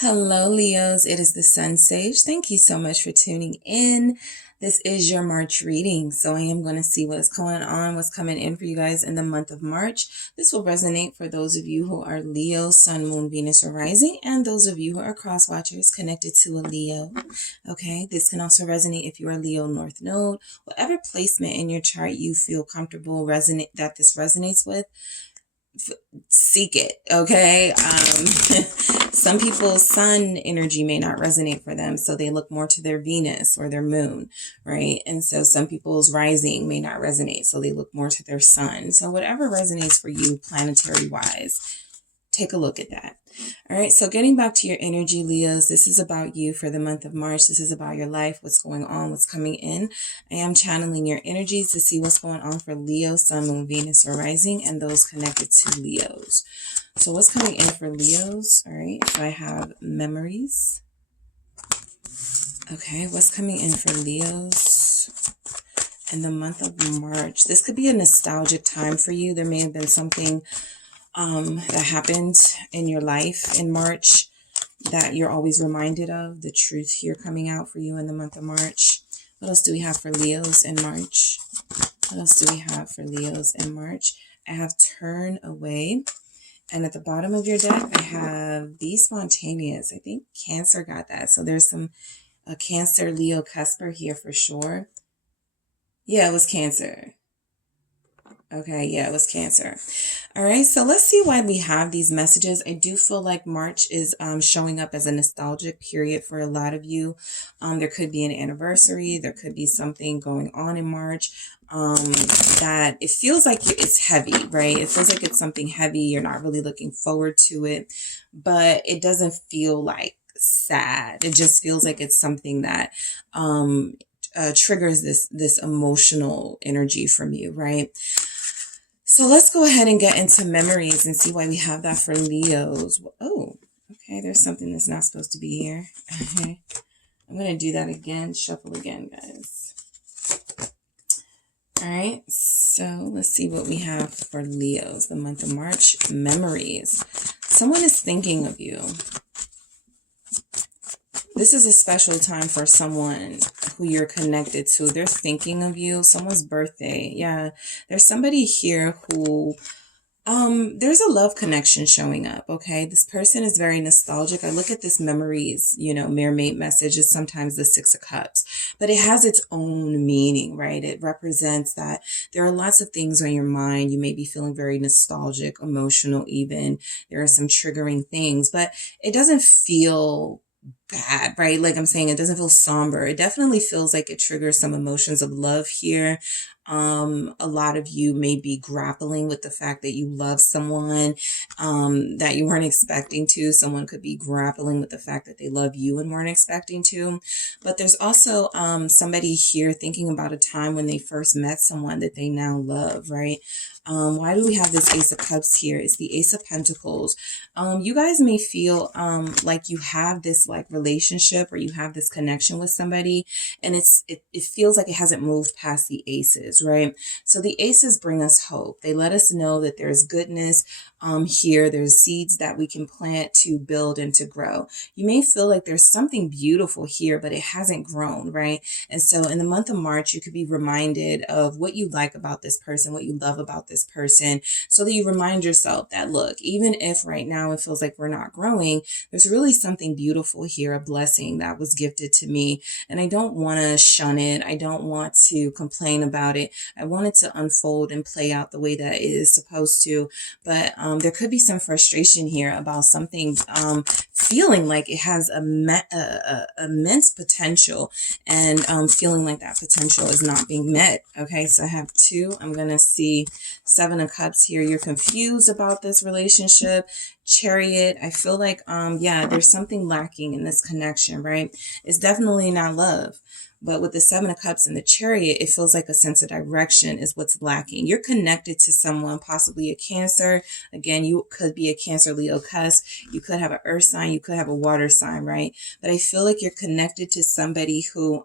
Hello, Leos. It is the Sun Sage. Thank you so much for tuning in. This is your March reading. So I am going to see what's going on, what's coming in for you guys in the month of March. This will resonate for those of you who are Leo, Sun, Moon, Venus, or Rising, and those of you who are cross watchers connected to a Leo. Okay, this can also resonate if you are Leo North Node. Whatever placement in your chart you feel comfortable that this resonates with, seek it. Okay. Some people's sun energy may not resonate for them, so they look more to their Venus or their moon, right? And so some people's rising may not resonate, so they look more to their sun. So whatever resonates for you planetary wise, take a look at that. All right, so getting back to your energy, Leos, this is about you for the month of March. This is about your life, what's going on, what's coming in. I am channeling your energies to see what's going on for Leo, Sun, Moon, Venus, or Rising, and those connected to Leos. So what's coming in for Leos? All right, so I have memories. Okay, what's coming in for Leos in the month of March? This could be a nostalgic time for you. There may have been something that happened in your life in March that you're always reminded of. The truth here coming out for you in the month of March. What else do we have for Leos in March? What else do we have for Leos in March? I have turn away. And at the bottom of your deck, I have be spontaneous. I think Cancer got that. So there's some Cancer Leo cusper here for sure. Yeah, it was Cancer. Okay, yeah, it was Cancer. All right, so let's see why we have these messages. I do feel like March is showing up as a nostalgic period for a lot of you. There could be an anniversary. There could be something going on in March that it feels like it's heavy, right? It feels like it's something heavy. You're not really looking forward to it, but it doesn't feel like sad. It just feels like it's something that triggers this emotional energy from you, right? So let's go ahead and get into memories and see why we have that for Leos. Oh, okay. There's something that's not supposed to be here. Okay. I'm going to do that again. Shuffle again, guys. All right. So let's see what we have for Leos, the month of March. Memories. Someone is thinking of you. This is a special time for someone who you're connected to. They're thinking of you. Someone's birthday. Yeah. There's somebody here who, there's a love connection showing up. Okay. This person is very nostalgic. I look at this memories, mermaid message is sometimes the 6 of Cups, but it has its own meaning, right? It represents that there are lots of things on your mind. You may be feeling very nostalgic, emotional, even. There are some triggering things, but it doesn't feel bad, right? Like I'm saying, it doesn't feel somber. It definitely feels like it triggers some emotions of love here. A lot of you may be grappling with the fact that you love someone that you weren't expecting to. Someone could be grappling with the fact that they love you and weren't expecting to. But there's also somebody here thinking about a time when they first met someone that they now love, right? Why do we have this Ace of Cups here? It's the Ace of Pentacles. You guys may feel like you have this like relationship or you have this connection with somebody, and it feels like it hasn't moved past the aces, right? So the aces bring us hope. They let us know that there's goodness here. There's seeds that we can plant to build and to grow. You may feel like there's something beautiful here, but it hasn't grown, right? And so in the month of March, you could be reminded of what you like about this person, what you love about this person, so that you remind yourself that, look, even if right now it feels like we're not growing, there's really something beautiful here, a blessing that was gifted to me. And I don't want to shun it. I don't want to complain about it. I want it to unfold and play out the way that it is supposed to. But there could be some frustration here about something feeling like it has immense potential, and feeling like that potential is not being met. Okay, so I have 2. I'm going to see 7 of Cups here. You're confused about this relationship. Chariot. I feel like, there's something lacking in this connection, right? It's definitely not love. But with the 7 of Cups and the Chariot, it feels like a sense of direction is what's lacking. You're connected to someone, possibly a Cancer. Again, you could be a Cancer, Leo cusp. You could have an earth sign. You could have a water sign, right? But I feel like you're connected to somebody who,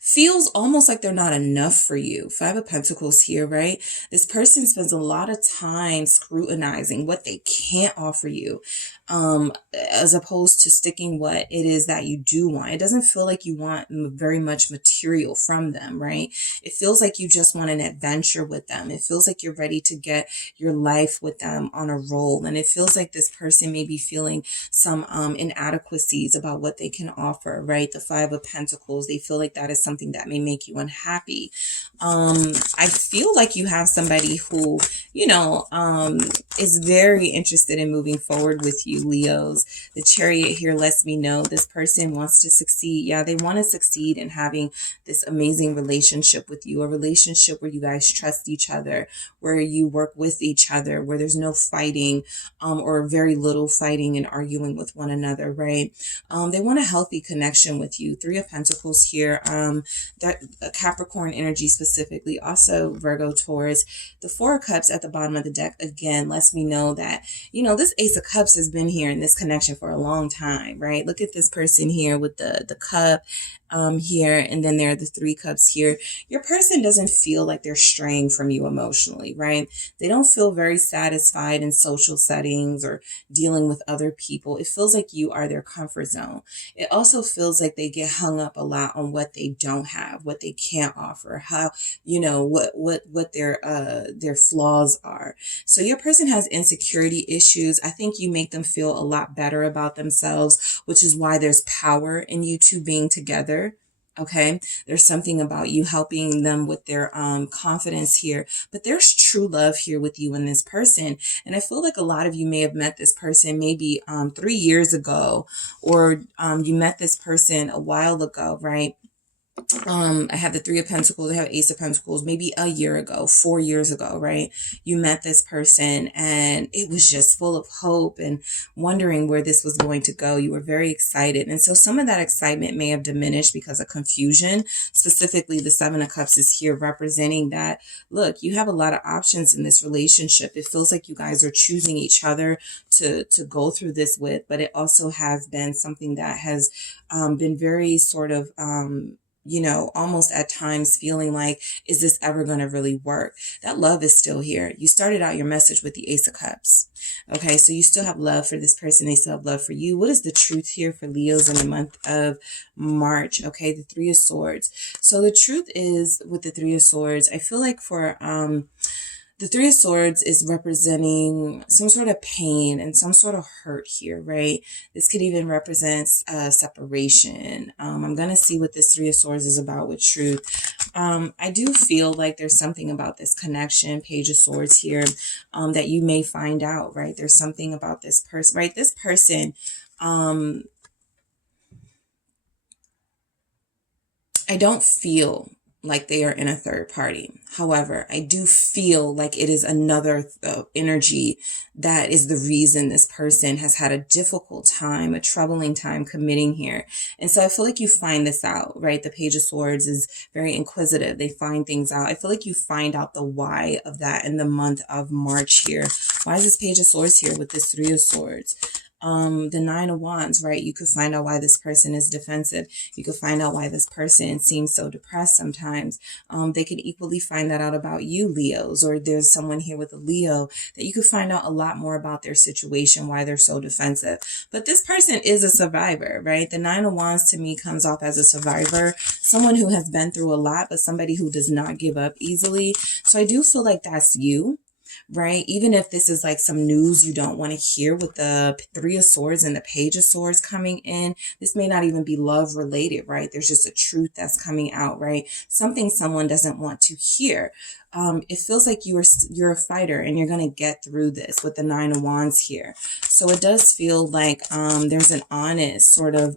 feels almost like they're not enough for you. 5 of Pentacles here, right? This person spends a lot of time scrutinizing what they can't offer you. as opposed to sticking what it is that you do want. It doesn't feel like you want very much material from them, right? It feels like you just want an adventure with them. It feels like you're ready to get your life with them on a roll. And it feels like this person may be feeling some inadequacies about what they can offer, right? The Five of Pentacles, they feel like that is something that may make you unhappy. I feel like you have somebody who, is very interested in moving forward with you, Leos. The Chariot here lets me know this person wants to succeed. Yeah, they want to succeed in having this amazing relationship with you, a relationship where you guys trust each other, where you work with each other, where there's no fighting, or very little fighting and arguing with one another, right? They want a healthy connection with you. Three of Pentacles here, that Capricorn energy specifically, also Virgo, Taurus. The Four of Cups at the bottom of the deck again lets me know that, this Ace of Cups has been here in this connection for a long time, right? Look at this person here with the cup here, and then there are the Three Cups here. Your person doesn't feel like they're straying from you emotionally, right? They don't feel very satisfied in social settings or dealing with other people. It feels like you are their comfort zone. It also feels like they get hung up a lot on what they don't have, what they can't offer, how, what their flaws are. So your person has insecurity issues. I think you make them feel a lot better about themselves, which is why there's power in you two being together. Okay, there's something about you helping them with their confidence here, but there's true love here with you and this person. And I feel like a lot of you may have met this person maybe 3 years ago, or you met this person a while ago, right? I have the Three of Pentacles, I have Ace of Pentacles, maybe a year ago, 4 years ago, right? You met this person and it was just full of hope and wondering where this was going to go. You were very excited. And so some of that excitement may have diminished because of confusion. Specifically, the Seven of Cups is here representing that, look, you have a lot of options in this relationship. It feels like you guys are choosing each other to go through this with, but it also has been something that has been very sort of, almost at times feeling like, is this ever going to really work? That love is still here. You started out your message with the Ace of Cups. Okay, so you still have love for this person. They still have love for you. What is the truth here for Leos in the month of March? Okay, the Three of Swords. So the truth is with the Three of Swords, I feel like for the Three of Swords is representing some sort of pain and some sort of hurt here, right? This could even represent separation. I'm going to see what this Three of Swords is about with truth. I do feel like there's something about this connection, Page of Swords here, that you may find out, right? There's something about this person, right? This person, I don't feel like they are in a third party. However, I do feel like it is another energy that is the reason this person has had a difficult time, a troubling time committing here. And so I feel like you find this out, right? The Page of Swords is very inquisitive. They find things out. I feel like you find out the why of that in the month of March here. Why is this Page of Swords here with this Three of Swords? The Nine of Wands, right? You could find out why this person is defensive. You could find out why this person seems so depressed sometimes. They could equally find that out about you, Leos, or there's someone here with a Leo that you could find out a lot more about their situation, why they're so defensive. But this person is a survivor, right? The Nine of Wands to me comes off as a survivor, someone who has been through a lot, but somebody who does not give up easily. So I do feel like that's you. Right? Even if this is like some news you don't want to hear with the Three of Swords and the Page of Swords coming in, this may not even be love related, right? There's just a truth that's coming out, right? Something someone doesn't want to hear. It feels like you're a fighter and you're going to get through this with the Nine of Wands here. So it does feel like there's an honest sort of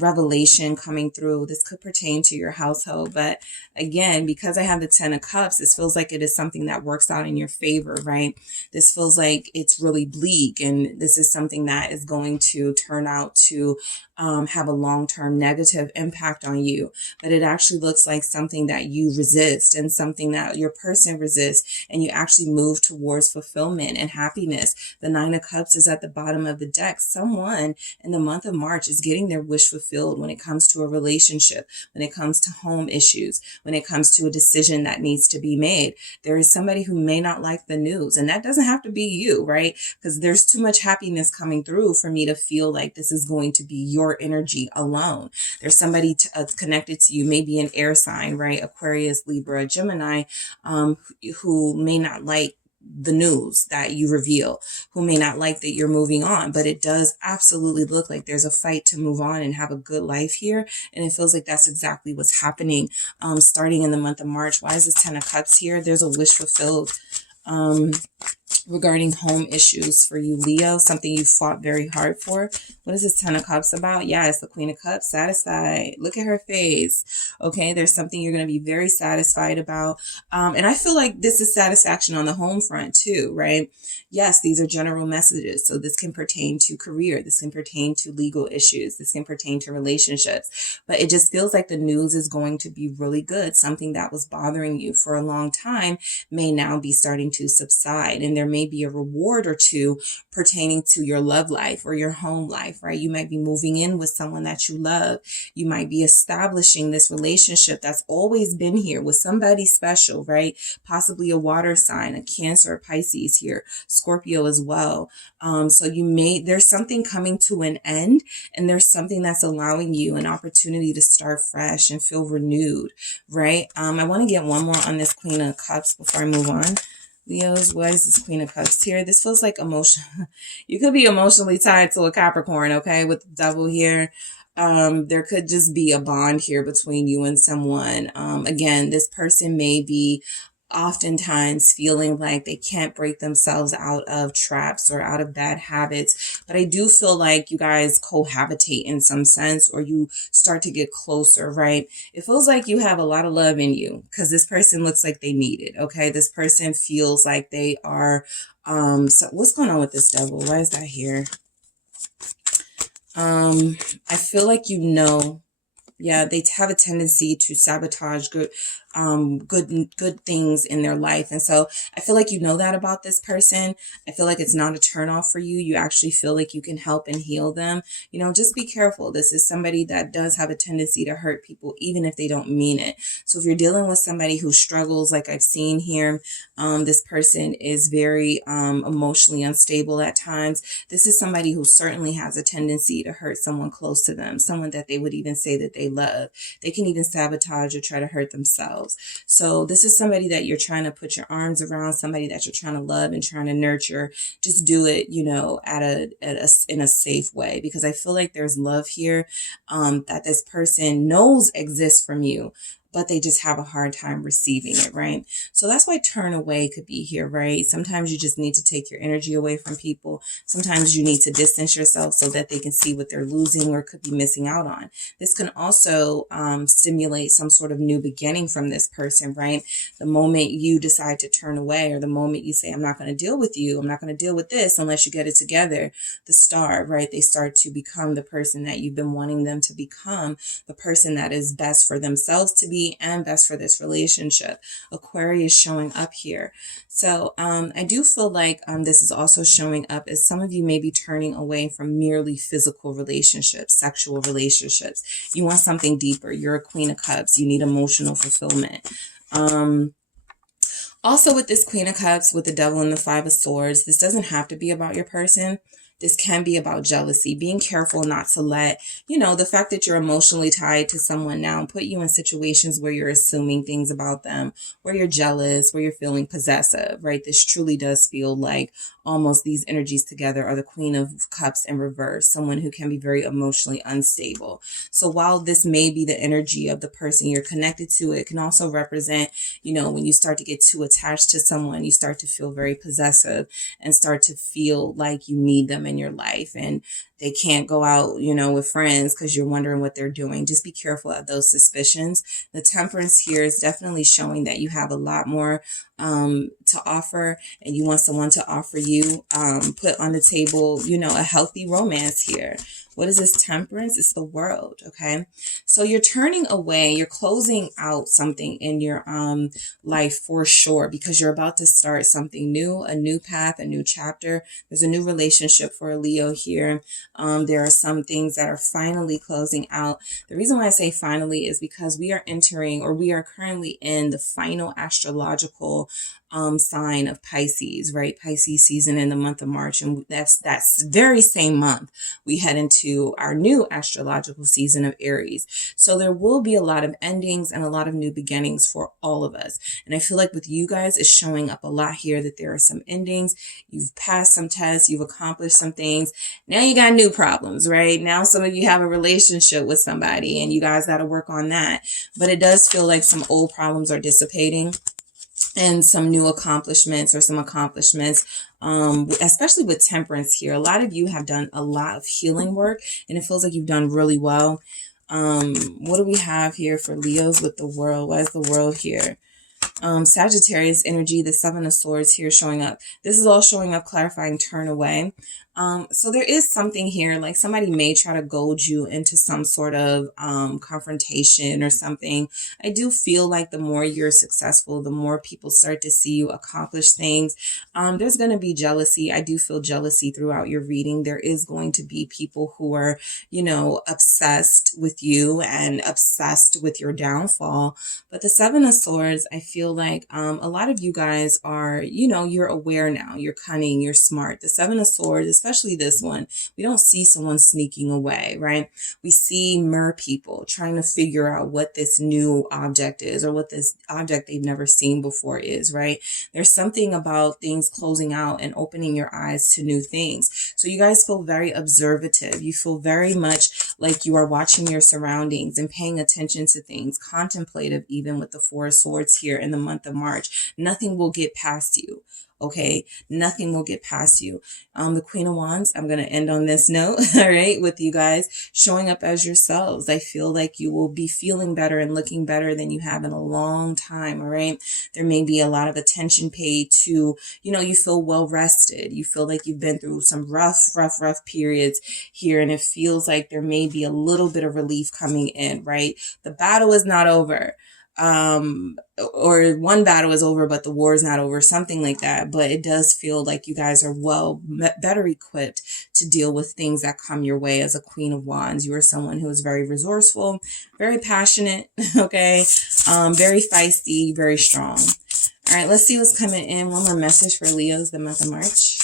revelation coming through. This could pertain to your household, but again, because I have the Ten of Cups, this feels like it is something that works out in your favor, right? This feels like it's really bleak, and this is something that is going to turn out to have a long-term negative impact on you, but it actually looks like something that you resist and something that your person resists, and you actually move towards fulfillment and happiness. The Nine of Cups is at the bottom of the deck. Someone in the month of March is getting their wish fulfilled when it comes to a relationship, when it comes to home issues, when it comes to a decision that needs to be made. There is somebody who may not like the news, and that doesn't have to be you, right? Because there's too much happiness coming through for me to feel like this is going to be your energy alone. There's somebody connected to you, maybe an air sign, right? Aquarius, Libra, Gemini, who may not like the news that you reveal, who may not like that you're moving on, but it does absolutely look like there's a fight to move on and have a good life here. And it feels like that's exactly what's happening starting in the month of March. Why is this 10 of Cups here? There's a wish fulfilled regarding home issues for you, Leo, something you fought very hard for. What is this 10 of Cups about? Yeah, it's the Queen of Cups, satisfied. Look at her face. Okay, there's something you're going to be very satisfied about. And I feel like this is satisfaction on the home front too, right? Yes, these are general messages. So this can pertain to career. This can pertain to legal issues. This can pertain to relationships. But it just feels like the news is going to be really good. Something that was bothering you for a long time may now be starting to subside. And there may be a reward or two pertaining to your love life or your home life, right? You might be moving in with someone that you love. You might be establishing this relationship that's always been here with somebody special, right? Possibly a water sign, a Cancer, a Pisces here, Scorpio as well. So there's something coming to an end, and there's something that's allowing you an opportunity to start fresh and feel renewed, right? I want to get one more on this Queen of Cups before I move on. Leos, why is this Queen of Cups here? This feels like emotion. You could be emotionally tied to a Capricorn, okay, with the Devil here. There could just be a bond here between you and someone. Again, this person may be oftentimes feeling like they can't break themselves out of traps or out of bad habits. But I do feel like you guys cohabitate in some sense, or you start to get closer, right? It feels like you have a lot of love in you because this person looks like they need it, okay? This person feels like they are, so what's going on with this Devil? Why is that here? I feel like yeah, they have a tendency to sabotage good things in their life. And so I feel like you know that about this person. I feel like it's not a turnoff for you. You actually feel like you can help and heal them. Just be careful. This is somebody that does have a tendency to hurt people, even if they don't mean it. So if you're dealing with somebody who struggles, like I've seen here, this person is very emotionally unstable at times. This is somebody who certainly has a tendency to hurt someone close to them, someone that they would even say that they love. They can even sabotage or try to hurt themselves. So this is somebody that you're trying to put your arms around, somebody that you're trying to love and trying to nurture. Just do it, in a safe way, because I feel like there's love here that this person knows exists from you, but they just have a hard time receiving it, right? So that's why turn away could be here, right? Sometimes you just need to take your energy away from people. Sometimes you need to distance yourself so that they can see what they're losing or could be missing out on. This can also stimulate some sort of new beginning from this person, right? The moment you decide to turn away, or the moment you say, I'm not going to deal with you, I'm not going to deal with this unless you get it together, the star, right? They start to become the person that you've been wanting them to become, the person that is best for themselves to be and best for this relationship. Aquarius showing up here. So I do feel like this is also showing up as some of you may be turning away from merely physical relationships, sexual relationships. You want something deeper. You're a Queen of Cups. You need emotional fulfillment. Also with this Queen of Cups, with the Devil and the Five of Swords, this doesn't have to be about your person. This can be about jealousy, being careful not to let, the fact that you're emotionally tied to someone now put you in situations where you're assuming things about them, where you're jealous, where you're feeling possessive, right? This truly does feel like almost these energies together are the Queen of Cups in reverse, someone who can be very emotionally unstable. So while this may be the energy of the person you're connected to, it can also represent, when you start to get too attached to someone, you start to feel very possessive and start to feel like you need them in your life, and they can't go out, with friends because you're wondering what they're doing. Just be careful of those suspicions. The Temperance here is definitely showing that you have a lot more to offer, and you want someone to offer you, put on the table, a healthy romance here. What is this? Temperance? It's the World, okay? So you're turning away, you're closing out something in your life for sure, because you're about to start something new, a new path, a new chapter. There's a new relationship for a Leo here. There are some things that are finally closing out. The reason why I say finally is because we are entering, or we are currently in the final astrological sign of Pisces, right? Pisces season in the month of March. And that's very same month we head into our new astrological season of Aries. So there will be a lot of endings and a lot of new beginnings for all of us. And I feel like with you guys, it's showing up a lot here that there are some endings. You've passed some tests, you've accomplished some things. Now you got new problems, right? Now some of you have a relationship with somebody and you guys got to work on that. But it does feel like some old problems are dissipating, and some new accomplishments, or some accomplishments, especially with Temperance here. A lot of you have done a lot of healing work, and it feels like you've done really well. What do we have here for Leos with the World? Why is the World here? Sagittarius energy, the Seven of Swords here showing up. This is all showing up, clarifying, turn away. So there is something here, like somebody may try to goad you into some sort of confrontation or something. I do feel like the more you're successful, the more people start to see you accomplish things. There's going to be jealousy. I do feel jealousy throughout your reading. There is going to be people who are, you know, obsessed with you and obsessed with your downfall. But the Seven of Swords, I feel like a lot of you guys are, you know, you're aware now. You're cunning. You're smart. The Seven of Swords, especially this one, we don't see someone sneaking away, right? We see people trying to figure out what this new object is, or what this object they've never seen before is, right? There's something about things closing out and opening your eyes to new things. So you guys feel very observative. You feel very much like you are watching your surroundings and paying attention to things, contemplative, even with the Four of Swords here in the month of March. Nothing will get past you. Okay, nothing will get past you. The Queen of Wands, I'm going to end on this note, all right, with you guys showing up as yourselves. I feel like you will be feeling better and looking better than you have in a long time, all right? There may be a lot of attention paid to, you know, you feel well rested. You feel like you've been through some rough periods here, and it feels like there may be a little bit of relief coming in, right? The battle is not over. Or one battle is over, but the war is not over, something like that. But it does feel like you guys are better equipped to deal with things that come your way as a Queen of Wands. You are someone who is very resourceful, very passionate, okay, very feisty, very strong. All right, let's see what's coming in. One more message for Leos, the month of March.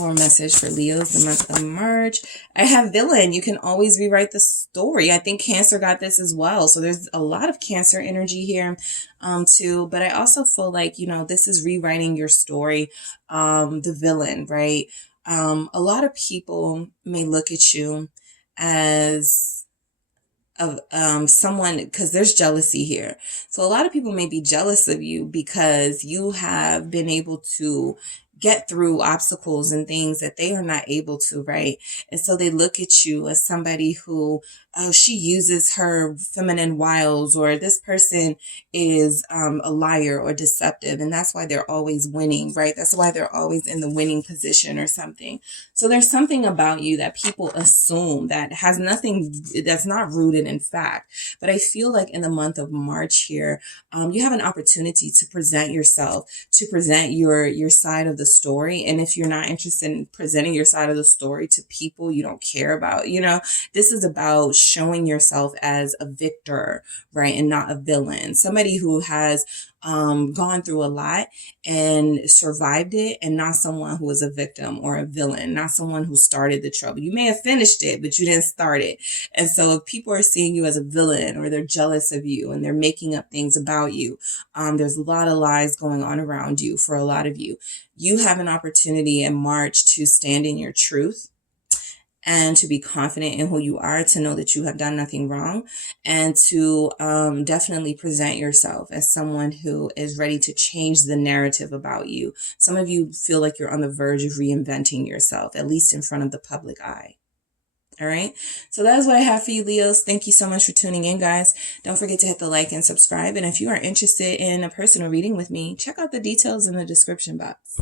Or message for Leos, the month of March. I have Villain. You can always rewrite the story. I think Cancer got this as well. So there's a lot of Cancer energy here too. But I also feel like, you know, this is rewriting your story. The Villain, right? A lot of people may look at you as someone, because there's jealousy here. So a lot of people may be jealous of you because you have been able to get through obstacles and things that they are not able to, right? And so they look at you as somebody who, oh, she uses her feminine wiles, or this person is a liar or deceptive, and that's why they're always winning, right? That's why they're always in the winning position or something. So there's something about you that people assume that has nothing, that's not rooted in fact. But I feel like in the month of March here, you have an opportunity to present yourself, to present your side of the story. And if you're not interested in presenting your side of the story to people you don't care about, you know, this is about showing yourself as a victor, right? And not a villain, somebody who has gone through a lot and survived it, and not someone who is a victim or a villain, not someone who started the trouble. You may have finished it, but you didn't start it. And so if people are seeing you as a villain, or they're jealous of you and they're making up things about you, there's a lot of lies going on around you for a lot of you. You have an opportunity in March to stand in your truth and to be confident in who you are, to know that you have done nothing wrong, and to definitely present yourself as someone who is ready to change the narrative about you. Some of you feel like you're on the verge of reinventing yourself, at least in front of the public eye. All right. So that is what I have for you, Leos. Thank you so much for tuning in, guys. Don't forget to hit the like and subscribe. And if you are interested in a personal reading with me, check out the details in the description box.